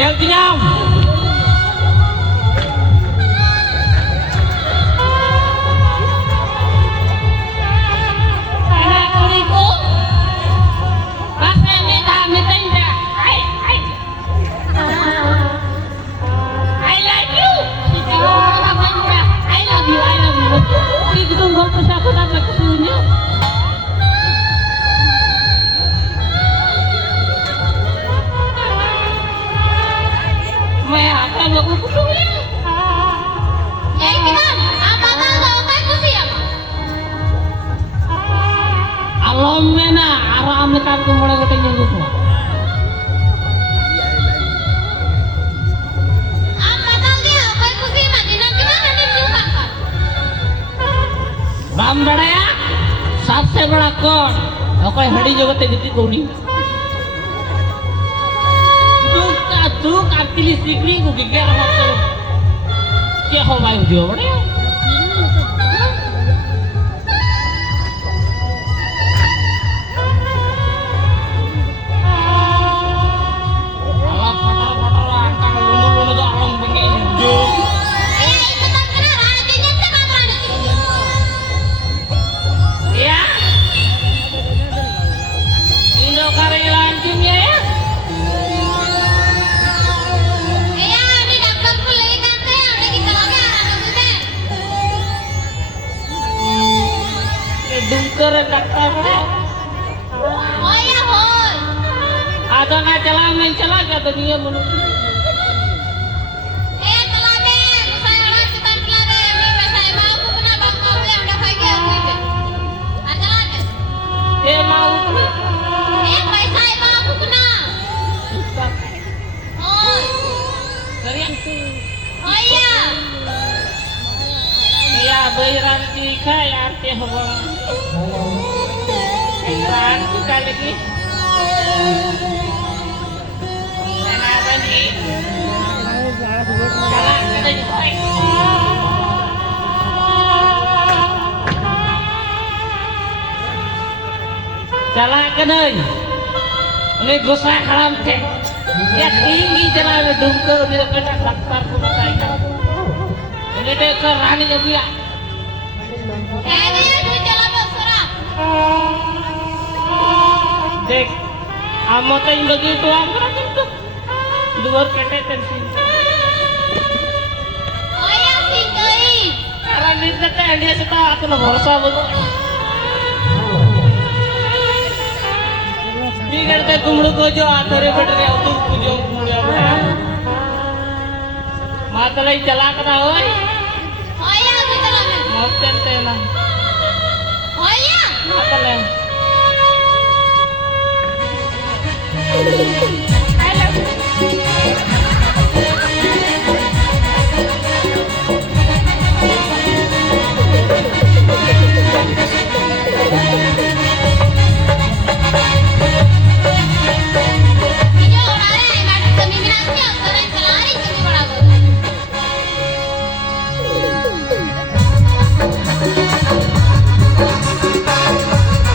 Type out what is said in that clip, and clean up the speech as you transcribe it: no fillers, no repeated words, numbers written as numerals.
Yang kenyang. Anak kuliku. Pakai minta indah. I like you. I love you. Ini tunggu pesawat apa kesunya? Mẹ akan aku kutungnya. Ya ikan, apa kau kan tu siapa? Alam mena aram nekan ku mulai goteng nyunggu. Apa tahu dia apa itu sih nanti gimana nih juga kan? Ram बड़ाया सबसे बड़ा कौन okay हड़ी जगत गति कोनी तू कातिली सिकड़ी को गिगे मत करो क्या हो भाई दियो बड़े Allah kotor-kotor angkang lulu-lulu tuh orang pengen jauh Ayah itu tak kena rantinya tak apa ya Indo kari lancingnya ya Ayah ini dapat pulih kan teh, ada kita lagi arah tu teh. dungker kata bro Oh ya hoi. ada nggak celah mencelah kata dia menurut Teladen, saya lanjutkan teladen. Mimpi saya mau aku kena bangkau yang dah pagi aku itu. Teladen. mau Mimpi saya mau aku kena. susah Hoi. dari yang tuh Oh iya. ya bayaran tika ya arti hubung bayaran tika lagi kenapa nih jalan kita juga jalan ke nih ini gosah kalam cek ya tinggi jalan dungkel di depan daktar kumakai ini deh ke rani jadi ya Kayaknya aku jalan berserah. dek amota yang begitu angkat itu dua ketetan sih Oh iya sih kei. karena di dekat dia suka aku lo borsa betul ini करते कुमड़ू को जो आतरे बैठे उतु पूजो कुमड़ू अपना मातलाई चला करा होय Oh iya aku jalan. मोक्तन तेना Oh iya. मातले